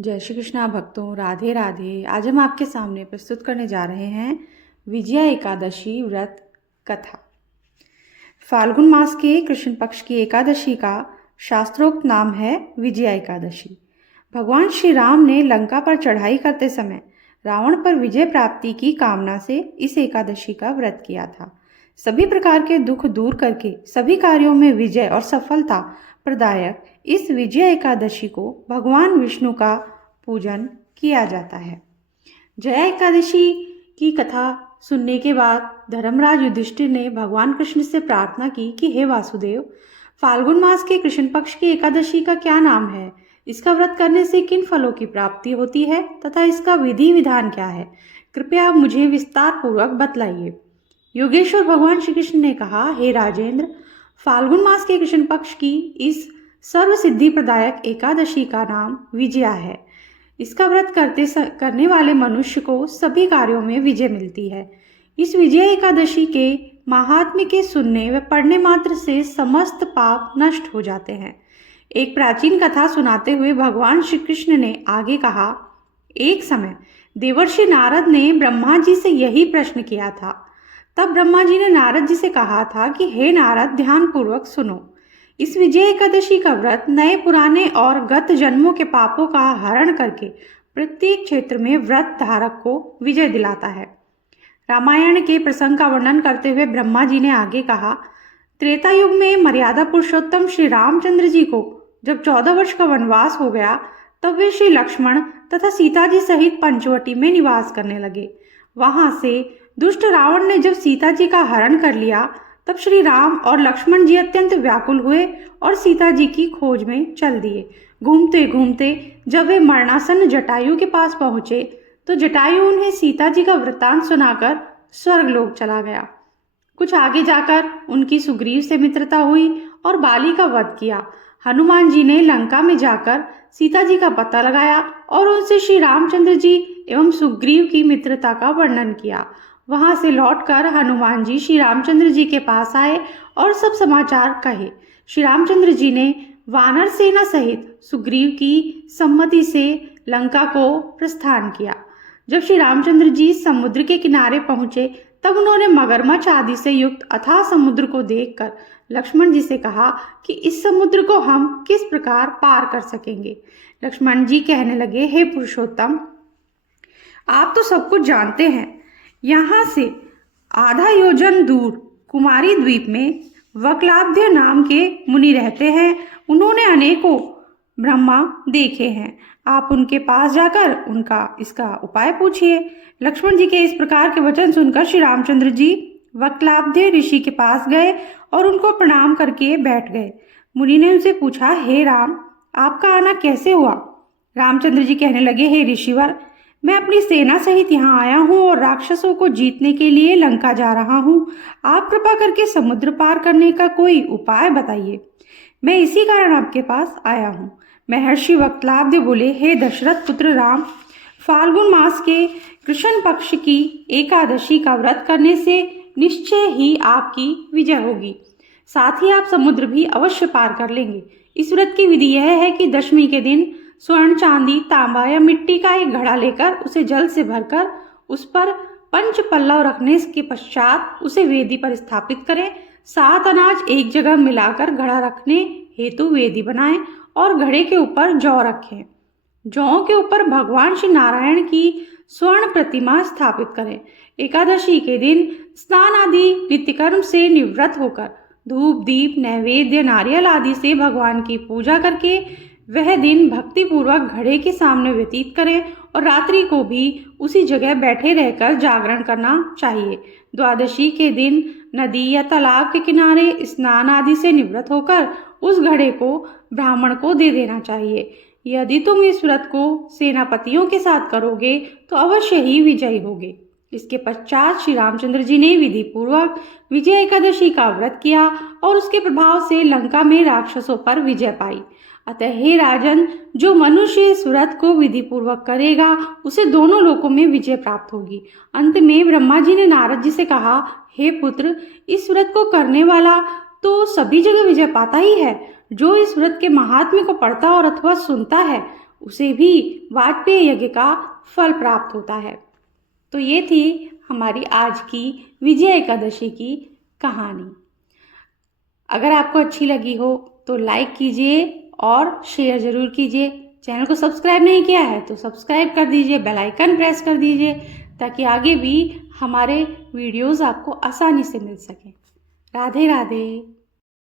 जय श्री कृष्णा भक्तों, राधे राधे। आज हम आपके सामने प्रस्तुत करने जा रहे हैं विजया एकादशी व्रत कथा। फाल्गुन मास के कृष्ण पक्ष की एकादशी का शास्त्रोक्त नाम है विजया एकादशी। भगवान श्री राम ने लंका पर चढ़ाई करते समय रावण पर विजय प्राप्ति की कामना से इस एकादशी का व्रत किया था। सभी प्रकार के दुख दूर करके सभी कार्यों में विजय और सफलता प्रदायक इस विजय एकादशी को भगवान विष्णु का पूजन किया जाता है। जया एकादशी की कथा सुनने के बाद धर्मराज युधिष्ठिर ने भगवान कृष्ण से प्रार्थना की कि हे वासुदेव, फाल्गुन मास के कृष्ण पक्ष की एकादशी का क्या नाम है, इसका व्रत करने से किन फलों की प्राप्ति होती है तथा इसका विधि विधान क्या है, कृपया आप मुझे विस्तार पूर्वक बतलाइए। योगेश्वर भगवान श्री कृष्ण ने कहा, हे राजेंद्र, फाल्गुन मास के कृष्ण पक्ष की इस सर्व सिद्धि प्रदायक एकादशी का नाम विजया है। इसका व्रत करने वाले मनुष्य को सभी कार्यों में विजय मिलती है। इस विजय एकादशी के महात्म्य के सुनने व पढ़ने मात्र से समस्त पाप नष्ट हो जाते हैं। एक प्राचीन कथा सुनाते हुए भगवान श्री कृष्ण ने आगे कहा, एक समय देवर्षि नारद ने ब्रह्मा जी से यही प्रश्न किया था। तब ब्रह्मा जी ने नारद जी से कहा था कि हे नारद, ध्यान पूर्वक सुनो। इस विजय एकादशी का व्रत नए पुराने और गत जन्मों के पापों का हरण करके प्रत्येक क्षेत्र में व्रत धारक को विजय दिलाता है। रामायण के प्रसंग का वर्णन करते हुए ब्रह्मा जी ने आगे कहा, त्रेता युग में मर्यादा पुरुषोत्तम श्री रामचंद्र जी को जब 14 वर्ष का वनवास हो गया, तब वे श्री लक्ष्मण तथा सीता जी सहित पंचवटी में निवास करने लगे। वहां से दुष्ट रावण ने जब सीता जी का हरण कर लिया, तब श्री राम और लक्ष्मण जी अत्यंत व्याकुल हुए और सीता जी की खोज में चल दिए। घूमते घूमते जब वे मरणासन्न जटायु के पास पहुंचे, तो जटायु उन्हें सीता जी का वृत्तांत सुनाकर स्वर्गलोक चला गया। कुछ आगे जाकर उनकी सुग्रीव से मित्रता हुई और बाली का वध किया। हनुमान जी ने लंका में जाकर सीता जी का पता लगाया और उनसे श्री रामचंद्र जी एवं सुग्रीव की मित्रता का वर्णन किया। वहां से लौटकर हनुमान जी श्री रामचंद्र जी के पास आए और सब समाचार कहे। श्री रामचंद्र जी ने वानर सेना सहित सुग्रीव की सम्मति से लंका को प्रस्थान किया। जब श्री रामचंद्र जी समुद्र के किनारे पहुंचे, तब उन्होंने मगरमच्छ आदि से युक्त अथाह समुद्र को देखकर लक्ष्मण जी से कहा कि इस समुद्र को हम किस प्रकार पार कर सकेंगे। लक्ष्मण जी कहने लगे, हे पुरुषोत्तम, आप तो सब कुछ जानते हैं। यहाँ से आधा योजन दूर कुमारी द्वीप में वक्लाब्ध्य नाम के मुनि रहते हैं। उन्होंने अनेकों ब्रह्मा देखे हैं। आप उनके पास जाकर उनका इसका उपाय पूछिए। लक्ष्मण जी के इस प्रकार के वचन सुनकर श्री रामचंद्र जी वक्लाब्ध्य ऋषि के पास गए और उनको प्रणाम करके बैठ गए। मुनि ने उनसे पूछा, हे राम, आपका आना कैसे हुआ? रामचंद्र जी कहने लगे, हे ऋषिवर, मैं अपनी सेना सहित यहाँ आया हूँ और राक्षसों को जीतने के लिए लंका जा रहा हूँ। आप कृपा करके समुद्र पार करने का कोई उपाय बताइए। मैं इसी कारण आपके पास आया हूँ। महर्षि वक्लाब्ध्य बोले, हे दशरथ पुत्र राम, फाल्गुन मास के कृष्ण पक्ष की एकादशी का व्रत करने से निश्चय ही आपकी विजय होगी। साथ ही आप समुद्र भी अवश्य पार कर लेंगे। इस व्रत की विधि यह है कि दशमी के दिन स्वर्ण, चांदी, तांबा या मिट्टी का एक घड़ा लेकर उसे जल से भरकर उस पर पंच पल्लव रखने के पश्चात उसे वेदी पर स्थापित करें। 7 अनाज एक जगह मिलाकर घड़ा रखने हेतु वेदी बनाएं और घड़े के ऊपर जौ रखें। जौ के ऊपर भगवान श्री नारायण की स्वर्ण प्रतिमा स्थापित करें। एकादशी के दिन स्नान आदि नित्यकर्म से निवृत्त होकर धूप, दीप, नैवेद्य, नारियल आदि से भगवान की पूजा करके वह दिन भक्ति पूर्वक घड़े के सामने व्यतीत करें और रात्रि को भी उसी जगह बैठे रहकर जागरण करना चाहिए। द्वादशी के दिन नदी या तालाब के किनारे स्नान आदि से निवृत्त होकर उस घड़े को ब्राह्मण को दे देना चाहिए। यदि तुम इस व्रत को सेनापतियों के साथ करोगे तो अवश्य ही विजयी होगे। इसके पश्चात श्री रामचंद्र जी ने विधि पूर्वक विजय एकादशी का व्रत किया और उसके प्रभाव से लंका में राक्षसों पर विजय पाई। अतः हे राजन, जो मनुष्य इस व्रत को विधि पूर्वक करेगा उसे दोनों लोकों में विजय प्राप्त होगी। अंत में ब्रह्मा जी ने नारद जी से कहा, हे पुत्र, इस व्रत को करने वाला तो सभी जगह विजय पाता ही है। जो इस व्रत के महात्म्य को पढ़ता और अथवा सुनता है उसे भी वाजपेयी यज्ञ का फल प्राप्त होता है। तो ये थी हमारी आज की विजया एकादशी की कहानी। अगर आपको अच्छी लगी हो तो लाइक कीजिए और शेयर ज़रूर कीजिए। चैनल को सब्सक्राइब नहीं किया है तो सब्सक्राइब कर दीजिए, बेल आइकन प्रेस कर दीजिए ताकि आगे भी हमारे वीडियोस आपको आसानी से मिल सकें। राधे राधे।